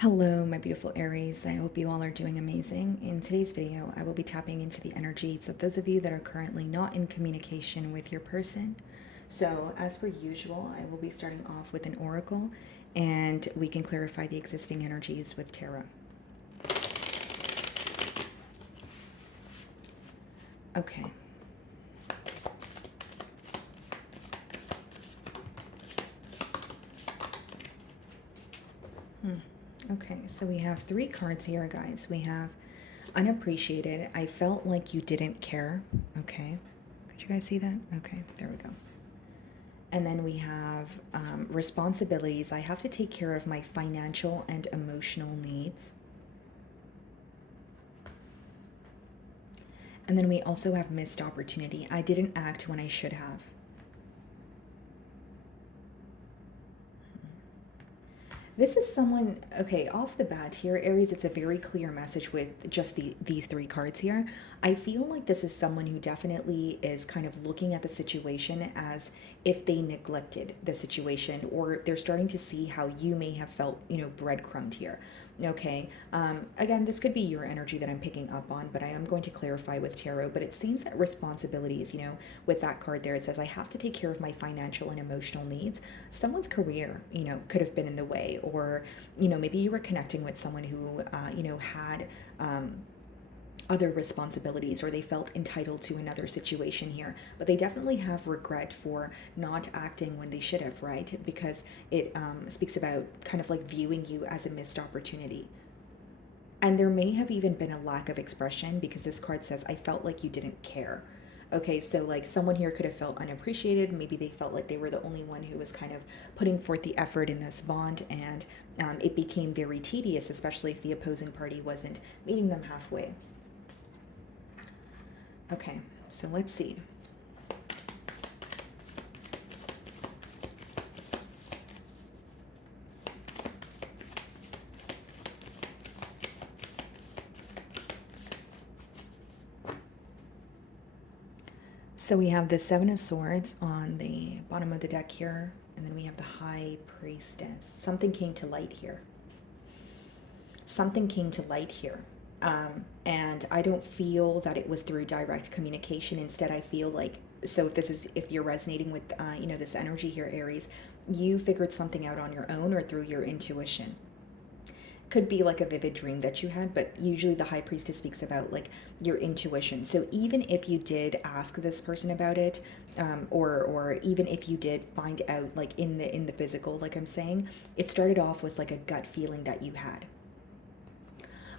Hello, my beautiful Aries. I hope you all are doing amazing. In today's video, I will be tapping into the energies of those of you that are currently not in communication with your person. So, as per usual, I will be starting off with an oracle and we can clarify the existing energies with tarot. Okay. Okay, so we have three cards here, guys. We have unappreciated. I felt like you didn't care. Okay. Could you guys see that? Okay, there we go. And then we have responsibilities. I have to take care of my financial and emotional needs. And then we also have missed opportunity. I didn't act when I should have. This is someone, okay, off the bat here, Aries, it's a very clear message with just these three cards here. I feel like this is someone who definitely is kind of looking at the situation as if they neglected the situation, or they're starting to see how you may have felt, breadcrumbed here. Okay. Again, this could be your energy that I'm picking up on, but I am going to clarify with tarot. But it seems that responsibilities, with that card there, it says I have to take care of my financial and emotional needs. Someone's career, could have been in the way, or, maybe you were connecting with someone who, had other responsibilities, or they felt entitled to another situation here, but they definitely have regret for not acting when they should have, right? Because it speaks about kind of like viewing you as a missed opportunity. And there may have even been a lack of expression, because this card says I felt like you didn't care. Okay, so like someone here could have felt unappreciated. Maybe they felt like they were the only one who was kind of putting forth the effort in this bond, and it became very tedious, especially if the opposing party wasn't meeting them halfway. Okay, so let's see. So we have the Seven of Swords on the bottom of the deck here, and then we have the High Priestess. Something came to light here. Something came to light here. And I don't feel that it was through direct communication. Instead, I feel like, so if you're resonating with this energy here, Aries, you figured something out on your own or through your intuition. Could be like a vivid dream that you had, but usually the High Priestess speaks about like your intuition. So even if you did ask this person about it, or even if you did find out like in the physical, like I'm saying, it started off with like a gut feeling that you had.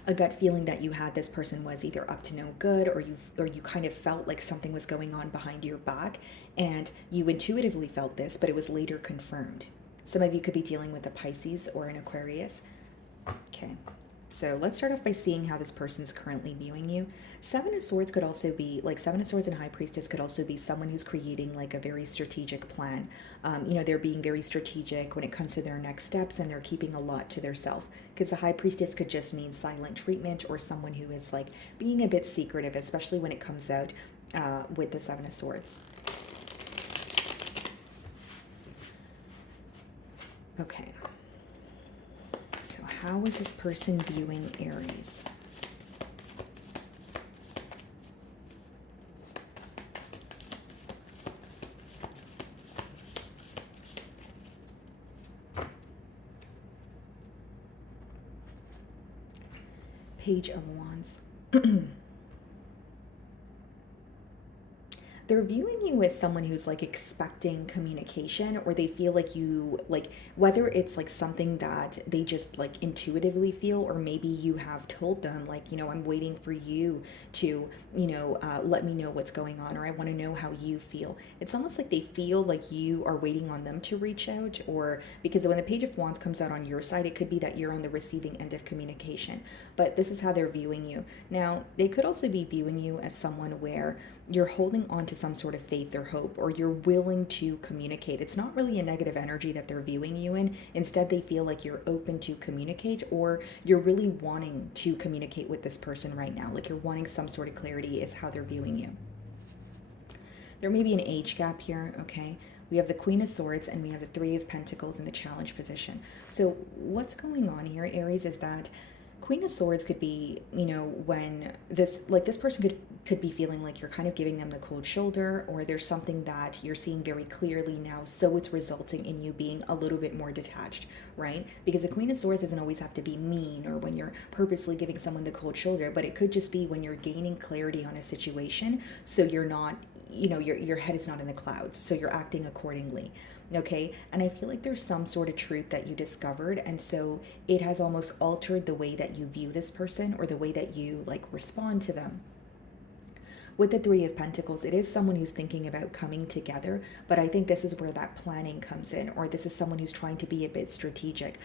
A gut feeling that you had this person was either up to no good, or you kind of felt like something was going on behind your back, and you intuitively felt this, but it was later confirmed. Some of you could be dealing with a Pisces or an Aquarius. Okay, so let's start off by seeing how this person's currently viewing you. Seven of Swords could also be like Seven of Swords and High Priestess could also be someone who's creating like a very strategic plan. They're being very strategic when it comes to their next steps, and they're keeping a lot to themselves. Because the High Priestess could just mean silent treatment, or someone who is like being a bit secretive, especially when it comes out with the Seven of Swords. Okay. So how is this person viewing Aries? Page of Wands. They're viewing you as someone who's like expecting communication, or they feel like you, like, whether it's like something that they just like intuitively feel, or maybe you have told them like, I'm waiting for you to, let me know what's going on, or I want to know how you feel. It's almost like they feel like you are waiting on them to reach out, or because when the Page of Wands comes out on your side, it could be that you're on the receiving end of communication. But this is how they're viewing you. Now, they could also be viewing you as someone where you're holding on to some sort of faith or hope, or you're willing to communicate. It's not really a negative energy that they're viewing you in. Instead, they feel like you're open to communicate, or you're really wanting to communicate with this person right now. Like you're wanting some sort of clarity is how they're viewing you. There may be an age gap here, okay? We have the Queen of Swords and we have the Three of Pentacles in the challenge position. So what's going on here, Aries, is that Queen of Swords could be, when this person could be feeling like you're kind of giving them the cold shoulder, or there's something that you're seeing very clearly now, so it's resulting in you being a little bit more detached, right? Because the Queen of Swords doesn't always have to be mean or when you're purposely giving someone the cold shoulder, but it could just be when you're gaining clarity on a situation, so you're not, your head is not in the clouds, so you're acting accordingly. Okay, and I feel like there's some sort of truth that you discovered, and so it has almost altered the way that you view this person or the way that you like respond to them. With the Three of Pentacles, it is someone who's thinking about coming together, but I think this is where that planning comes in, or this is someone who's trying to be a bit strategic.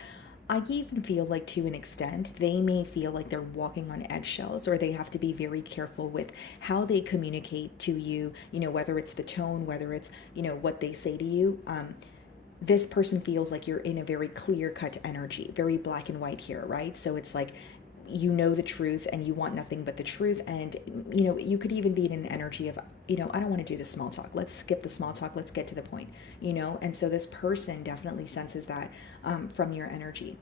I even feel like, to an extent, they may feel like they're walking on eggshells, or they have to be very careful with how they communicate to you, whether it's the tone, whether it's, what they say to you. This person feels like you're in a very clear cut energy, very black and white here, right? So it's like, the truth and you want nothing but the truth. And, you could even be in an energy of, I don't want to do the small talk. Let's skip the small talk. Let's get to the point, And so this person definitely senses that from your energy.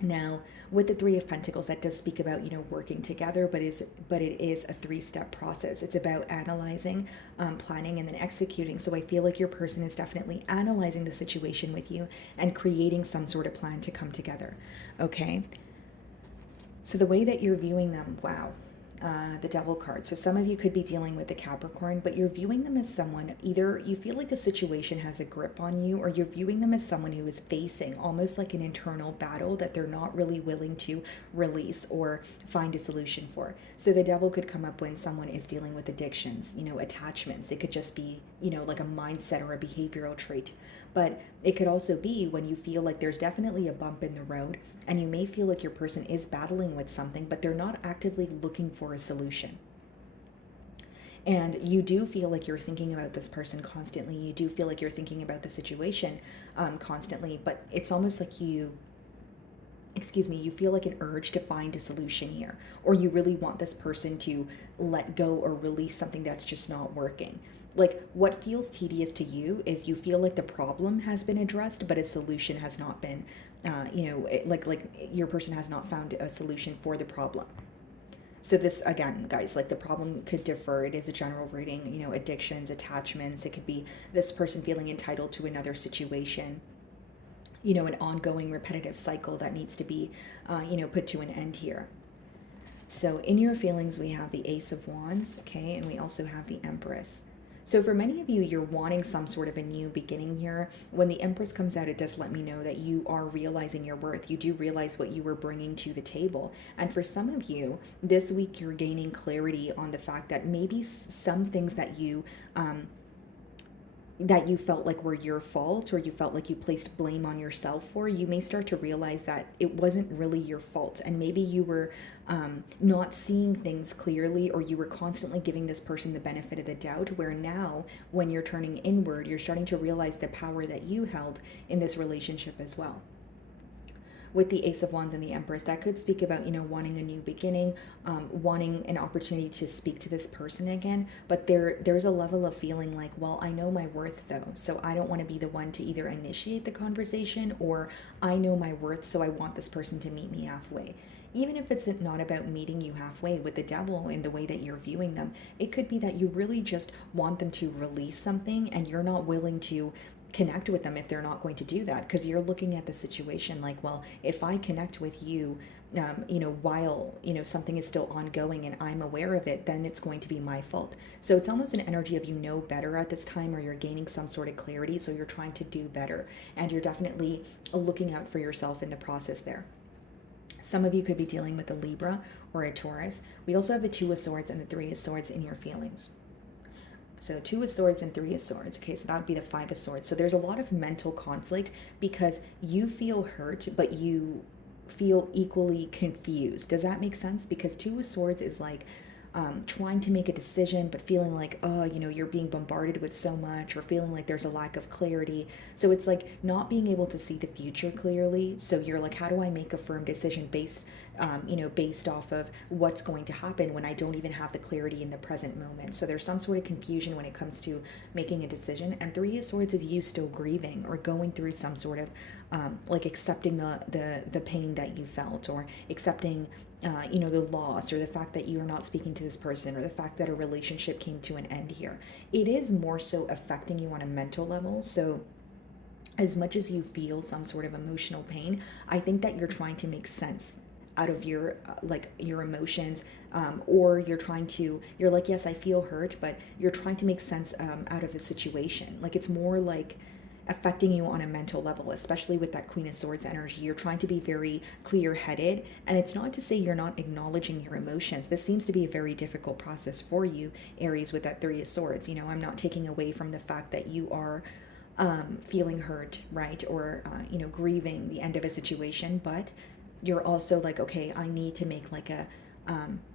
Now, with the Three of Pentacles, that does speak about, working together, but it is a three-step process. It's about analyzing, planning, and then executing. So I feel like your person is definitely analyzing the situation with you and creating some sort of plan to come together. Okay. So the way that you're viewing them, wow, the Devil card. So some of you could be dealing with the Capricorn, but you're viewing them as someone, either you feel like the situation has a grip on you, or you're viewing them as someone who is facing almost like an internal battle that they're not really willing to release or find a solution for. So the Devil could come up when someone is dealing with addictions, attachments. It could just be, like a mindset or a behavioral trait. But it could also be when you feel like there's definitely a bump in the road, and you may feel like your person is battling with something, but they're not actively looking for a solution. And you do feel like you're thinking about this person constantly. You do feel like you're thinking about the situation constantly, but it's almost like you feel like an urge to find a solution here, or you really want this person to let go or release something that's just not working. Like, what feels tedious to you is you feel like the problem has been addressed, but a solution has not been, like your person has not found a solution for the problem. So this, again, guys, like the problem could differ. It is a general reading, addictions, attachments. It could be this person feeling entitled to another situation, an ongoing repetitive cycle that needs to be, put to an end here. So in your feelings, we have the Ace of Wands, okay, and we also have the Empress. So for many of you, you're wanting some sort of a new beginning here. When the Empress comes out, it does let me know that you are realizing your worth. You do realize what you were bringing to the table. And for some of you, this week, you're gaining clarity on the fact that maybe some things that you felt like were your fault, or you felt like you placed blame on yourself for, you may start to realize that it wasn't really your fault. And maybe you were not seeing things clearly, or you were constantly giving this person the benefit of the doubt, where now when you're turning inward, you're starting to realize the power that you held in this relationship as well. With the Ace of Wands and the Empress, that could speak about, wanting a new beginning, wanting an opportunity to speak to this person again. But there's a level of feeling like, well, I know my worth though, so I don't want to be the one to either initiate the conversation, or I know my worth, so I want this person to meet me halfway. Even if it's not about meeting you halfway with the Devil in the way that you're viewing them, it could be that you really just want them to release something, and you're not willing to connect with them if they're not going to do that, because you're looking at the situation like, well, if I connect with you, while, something is still ongoing and I'm aware of it, then it's going to be my fault. So it's almost an energy of, better at this time, or you're gaining some sort of clarity. So you're trying to do better, and you're definitely looking out for yourself in the process there. Some of you could be dealing with a Libra or a Taurus. We also have the Two of Swords and the Three of Swords in your feelings. So Two of Swords and Three of Swords. Okay, so that would be the Five of Swords. So there's a lot of mental conflict because you feel hurt, but you feel equally confused. Does that make sense? Because Two of Swords is like, trying to make a decision, but feeling like, oh, you're being bombarded with so much, or feeling like there's a lack of clarity. So it's like not being able to see the future clearly. So you're like, how do I make a firm decision based off of what's going to happen when I don't even have the clarity in the present moment? So there's some sort of confusion when it comes to making a decision. And Three of Swords is you still grieving or going through some sort of like accepting the pain that you felt, or accepting the loss, or the fact that you're not speaking to this person, or the fact that a relationship came to an end here. It is more so affecting you on a mental level. So as much as you feel some sort of emotional pain, I think that you're trying to make sense out of your your emotions, or you're like, yes, I feel hurt, but you're trying to make sense out of the situation. Like, it's more like affecting you on a mental level, especially with that Queen of Swords energy. You're trying to be very clear-headed, and it's not to say you're not acknowledging your emotions. This seems to be a very difficult process for you, Aries, with that Three of Swords. I'm not taking away from the fact that you are feeling hurt, right? Or, grieving the end of a situation, but you're also like, okay, I need to make like a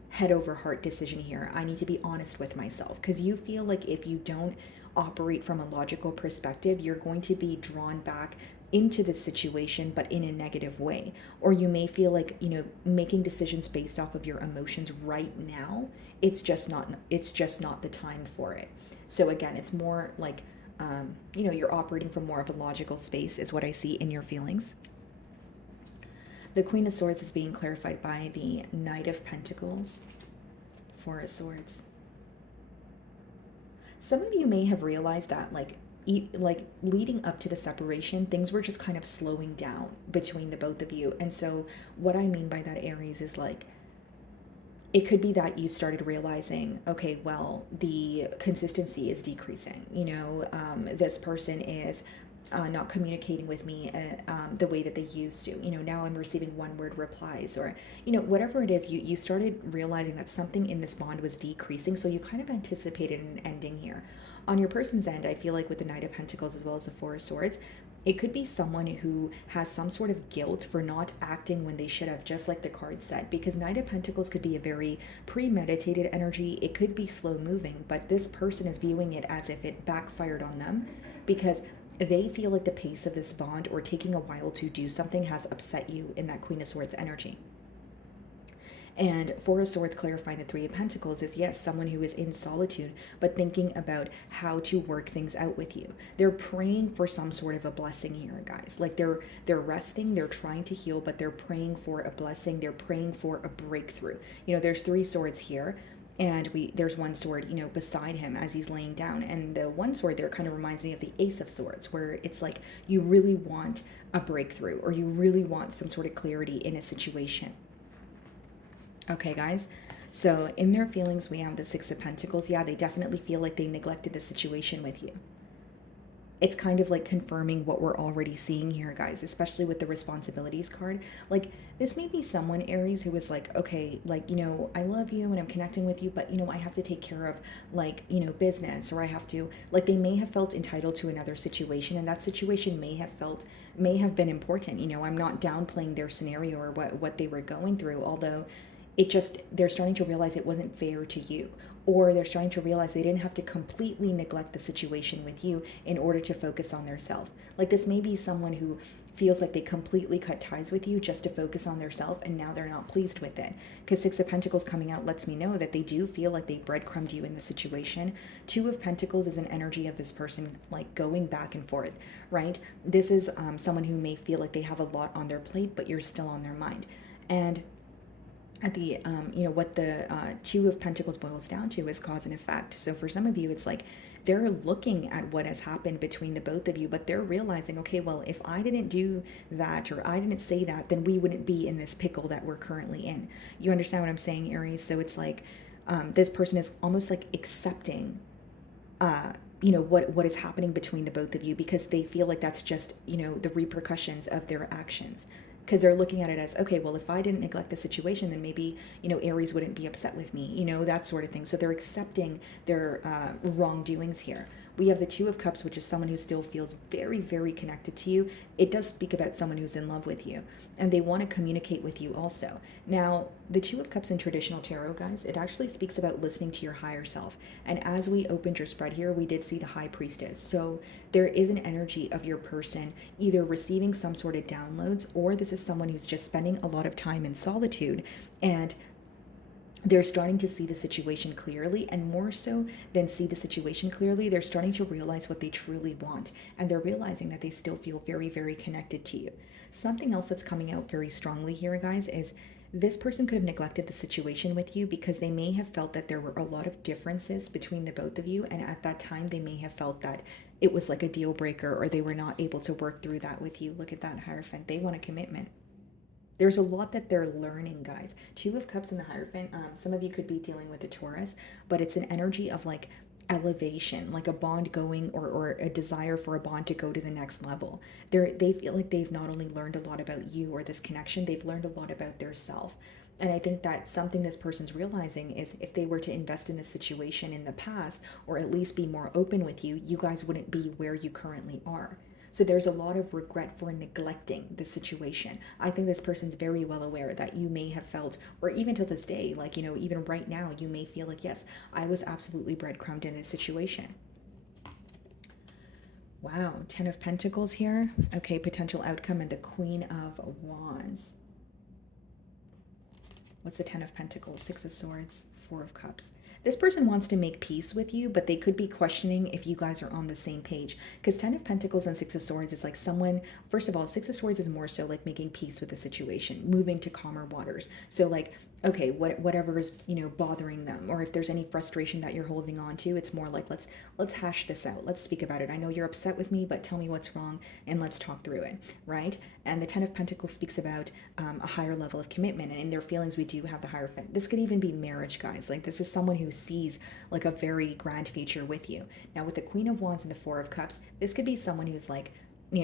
head over heart decision here. I need to be honest with myself, because you feel like if you don't operate from a logical perspective, you're going to be drawn back into the situation, but in a negative way. Or you may feel like, making decisions based off of your emotions right now, it's just not the time for it. So again, it's more like, you're operating from more of a logical space is what I see in your feelings. The Queen of Swords is being clarified by the Knight of Pentacles, Four of Swords. Some of you may have realized that, like leading up to the separation, things were just kind of slowing down between the both of you. And so what I mean by that, Aries, is like, it could be that you started realizing, okay, well, the consistency is decreasing. This person is not communicating with me the way that they used to. Now I'm receiving one-word replies, or, whatever it is, you started realizing that something in this bond was decreasing. So you kind of anticipated an ending here. On your person's end, I feel like with the Knight of Pentacles as well as the Four of Swords, it could be someone who has some sort of guilt for not acting when they should have, just like the card said, because Knight of Pentacles could be a very premeditated energy. It could be slow moving, but this person is viewing it as if it backfired on them, because they feel like the pace of this bond, or taking a while to do something, has upset you in that Queen of Swords energy. And Four of Swords clarifying the Three of Pentacles is, yes, someone who is in solitude, but thinking about how to work things out with you. They're praying for some sort of a blessing here, guys. Like they're resting, they're trying to heal, but they're praying for a blessing. They're praying for a breakthrough. There's three swords here. And there's one sword, beside him as he's laying down. And the one sword there kind of reminds me of the Ace of Swords, where it's like you really want a breakthrough, or you really want some sort of clarity in a situation. Okay, guys. So in their feelings, we have the Six of Pentacles. Yeah, they definitely feel like they neglected the situation with you. It's kind of like confirming what we're already seeing here, guys, especially with the responsibilities card. Like, this may be someone, Aries, who is like, okay, like, I love you and I'm connecting with you, but, I have to take care of, like, business, or I have to, like, they may have felt entitled to another situation, and that situation may have been important. I'm not downplaying their scenario or what they were going through, although they're starting to realize it wasn't fair to you. Or they're starting to realize they didn't have to completely neglect the situation with you in order to focus on their self. Like, this may be someone who feels like they completely cut ties with you just to focus on their self, and now they're not pleased with it. Because Six of Pentacles coming out lets me know that they do feel like they breadcrumbed you in the situation. Two of Pentacles is an energy of this person, like, going back and forth, right? This is someone who may feel like they have a lot on their plate, but you're still on their mind. And at the what the Two of Pentacles boils down to is cause and effect. So for some of you, it's like they're looking at what has happened between the both of you, but they're realizing, okay, well, if I didn't do that, or I didn't say that, then we wouldn't be in this pickle that we're currently in. You understand what I'm saying, Aries? So it's like this person is almost like accepting what is happening between the both of you, because they feel like that's just the repercussions of their actions. Because they're looking at it as, okay, well, if I didn't neglect the situation, then maybe, Aries wouldn't be upset with me, that sort of thing. So they're accepting their wrongdoings here. We have the Two of Cups, which is someone who still feels very, very connected to you. It does speak about someone who's in love with you, and they want to communicate with you also. Now, the Two of Cups in traditional tarot, guys, it actually speaks about listening to your higher self. And as we opened your spread here, we did see the High Priestess. So there is an energy of your person either receiving some sort of downloads, or this is someone who's just spending a lot of time in solitude, and they're starting to see the situation clearly, and more so than see the situation clearly, they're starting to realize what they truly want, and they're realizing that they still feel very, very connected to you. Something else that's coming out very strongly here, guys, is this person could have neglected the situation with you because they may have felt that there were a lot of differences between the both of you, and at that time they may have felt that it was like a deal breaker, or they were not able to work through that with you. Look at that Hierophant. They want a commitment. There's a lot that they're learning, guys. Two of Cups in the Hierophant. Some of you could be dealing with a Taurus, but it's an energy of like elevation, like a bond going, or a desire for a bond to go to the next level. They feel like they've not only learned a lot about you or this connection, they've learned a lot about their self. And I think that something this person's realizing is if they were to invest in this situation in the past, or at least be more open with you, you guys wouldn't be where you currently are. So there's a lot of regret for neglecting the situation. I think this person's very well aware that you may have felt, or even to this day, like, even right now, you may feel like, yes, I was absolutely breadcrumbed in this situation. Wow, Ten of Pentacles here. Okay, potential outcome, and the Queen of Wands. What's the Ten of Pentacles? Six of Swords, Four of Cups. This person wants to make peace with you, but they could be questioning if you guys are on the same page. Because Ten of Pentacles and Six of Swords is like someone, first of all, Six of Swords is more so like making peace with the situation, moving to calmer waters. So like, okay, whatever is, bothering them, or if there's any frustration that you're holding on to, it's more like, let's hash this out. Let's speak about it. I know you're upset with me, but tell me what's wrong and let's talk through it, right? And the Ten of Pentacles speaks about a higher level of commitment, and in their feelings, we do have the Hierophant. This could even be marriage, guys. Like, this is someone who sees like a very grand future with you. Now, with the Queen of Wands and the Four of Cups, this could be someone who's like,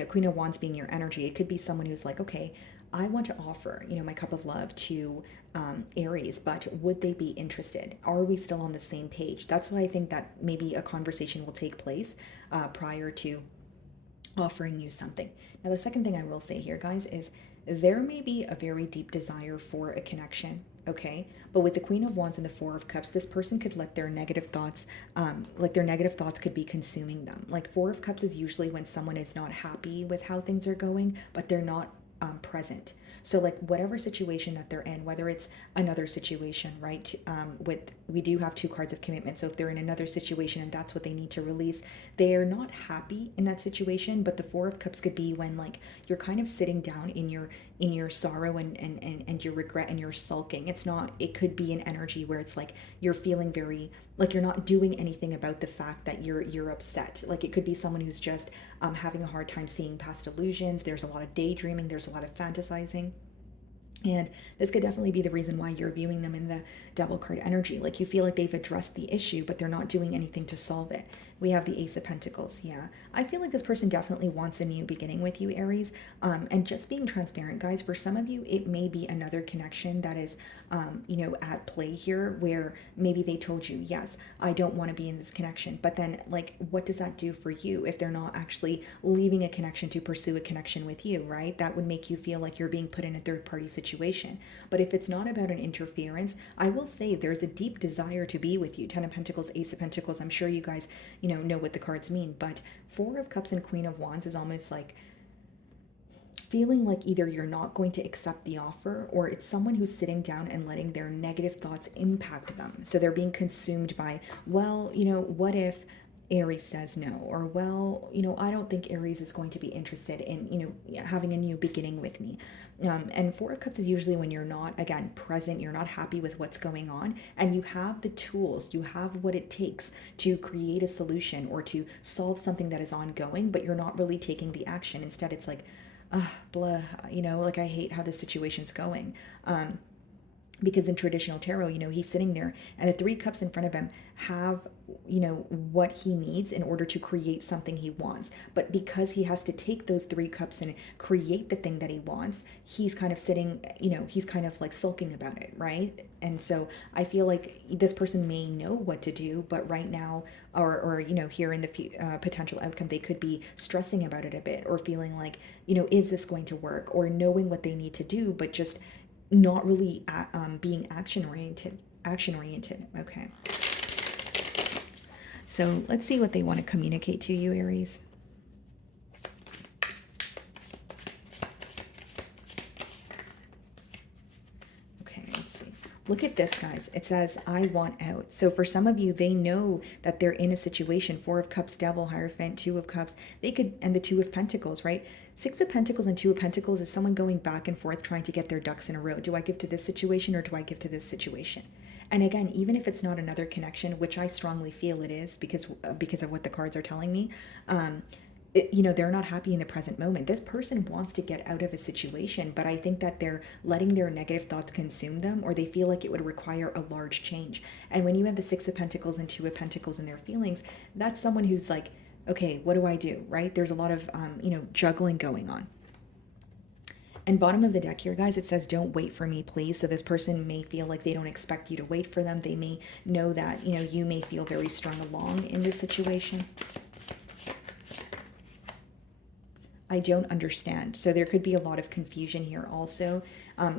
Queen of Wands being your energy. It could be someone who's like, okay, I want to offer, my cup of love to Aries, but would they be interested? Are we still on the same page? That's why I think that maybe a conversation will take place prior to offering you something. Now, the second thing I will say here, guys, is there may be a very deep desire for a connection, okay? But with the Queen of Wands and the Four of Cups, this person could let their negative thoughts, could be consuming them. Like, Four of Cups is usually when someone is not happy with how things are going, but they're not present. So like whatever situation that they're in, whether it's another situation, right? We do have two cards of commitment. So if they're in another situation and that's what they need to release, they are not happy in that situation. But the Four of Cups could be when like you're kind of sitting down in your sorrow and your regret and you're sulking. It could be an energy where it's like you're feeling very like you're not doing anything about the fact that you're upset. Like it could be someone who's just having a hard time seeing past illusions. There's a lot of daydreaming. There's a lot of fantasizing. And this could definitely be the reason why you're viewing them in the double card energy. Like you feel like they've addressed the issue, but they're not doing anything to solve it. We have the Ace of Pentacles. Yeah, I feel like this person definitely wants a new beginning with you, Aries. And just being transparent, guys, for some of you, it may be another connection that is, at play here where maybe they told you, yes, I don't want to be in this connection. But then like, what does that do for you if they're not actually leaving a connection to pursue a connection with you, right? That would make you feel like you're being put in a third party situation. But if it's not about an interference, I will say there's a deep desire to be with you. Ten of Pentacles, Ace of Pentacles. I'm sure you guys, know what the cards mean, but Four of Cups and Queen of Wands is almost like feeling like either you're not going to accept the offer, or it's someone who's sitting down and letting their negative thoughts impact them. So they're being consumed by, well, what if Aries says no, or well, I don't think Aries is going to be interested in, having a new beginning with me. And Four of Cups is usually when you're not, again, present, you're not happy with what's going on, and you have the tools, you have what it takes to create a solution or to solve something that is ongoing, but you're not really taking the action. Instead, it's like, blah, like I hate how this situation's going. Because in traditional tarot, he's sitting there and the three cups in front of him have, what he needs in order to create something he wants. But because he has to take those three cups and create the thing that he wants, he's kind of sitting, he's kind of like sulking about it, right? And so I feel like this person may know what to do, but right now, or here in the potential outcome, they could be stressing about it a bit, or feeling like, is this going to work, or knowing what they need to do, but just not really being action oriented. Okay, so let's see what they want to communicate to you, Aries. Okay, let's see. Look at this, guys. It says, I want out. So for some of you, they know that they're in a situation. Four of Cups, Devil, Hierophant, Two of Cups. They could, and the Two of Pentacles, right? Six of Pentacles and Two of Pentacles is someone going back and forth trying to get their ducks in a row. Do I give to this situation or do I give to this situation? And again, even if it's not another connection, which I strongly feel it is because of what the cards are telling me, they're not happy in the present moment. This person wants to get out of a situation, but I think that they're letting their negative thoughts consume them, or they feel like it would require a large change. And when you have the Six of Pentacles and Two of Pentacles in their feelings, that's someone who's like, okay, what do I do, right? There's a lot of, juggling going on. And bottom of the deck here, guys, it says, don't wait for me, please. So this person may feel like they don't expect you to wait for them. They may know that, you may feel very strung along in this situation. I don't understand. So there could be a lot of confusion here also.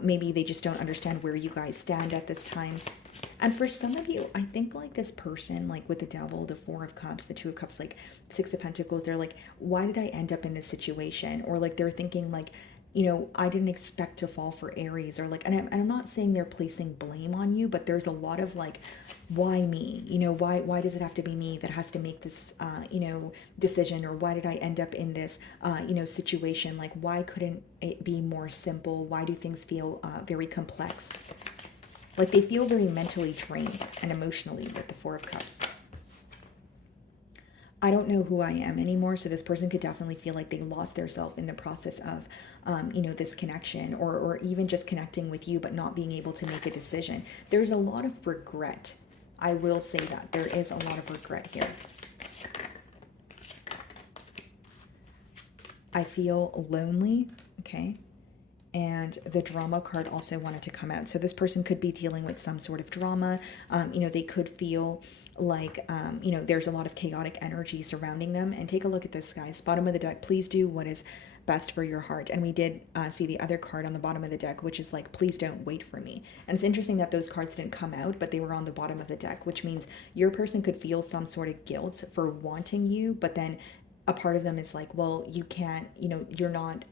Maybe they just don't understand where you guys stand at this time. And for some of you, I think like this person, like with the Devil, the Four of Cups, the Two of Cups, like Six of Pentacles, they're like, why did I end up in this situation? Or like they're thinking like, I didn't expect to fall for Aries, or like, and I'm not saying they're placing blame on you, but there's a lot of like, why me? Why does it have to be me that has to make this, decision? Or why did I end up in this, situation? Like, why couldn't it be more simple? Why do things feel very complex? Like they feel very mentally drained and emotionally with the Four of Cups. I don't know who I am anymore. So this person could definitely feel like they lost their self in the process of, this connection, or even just connecting with you, but not being able to make a decision. There's a lot of regret. I will say that there is a lot of regret here. I feel lonely. Okay. And the drama card also wanted to come out. So this person could be dealing with some sort of drama. They could feel like, there's a lot of chaotic energy surrounding them. And take a look at this, guys. Bottom of the deck, please do what is best for your heart. And we did see the other card on the bottom of the deck, which is like, please don't wait for me. And it's interesting that those cards didn't come out, but they were on the bottom of the deck, which means your person could feel some sort of guilt for wanting you. But then a part of them is like, well, you can't, you're not...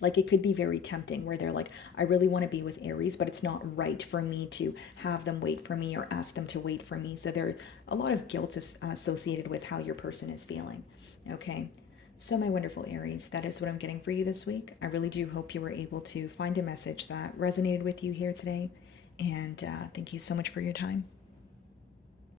like it could be very tempting where they're like, I really want to be with Aries, but it's not right for me to have them wait for me or ask them to wait for me. So there's a lot of guilt associated with how your person is feeling. Okay. So my wonderful Aries, that is what I'm getting for you this week. I really do hope you were able to find a message that resonated with you here today. And thank you so much for your time.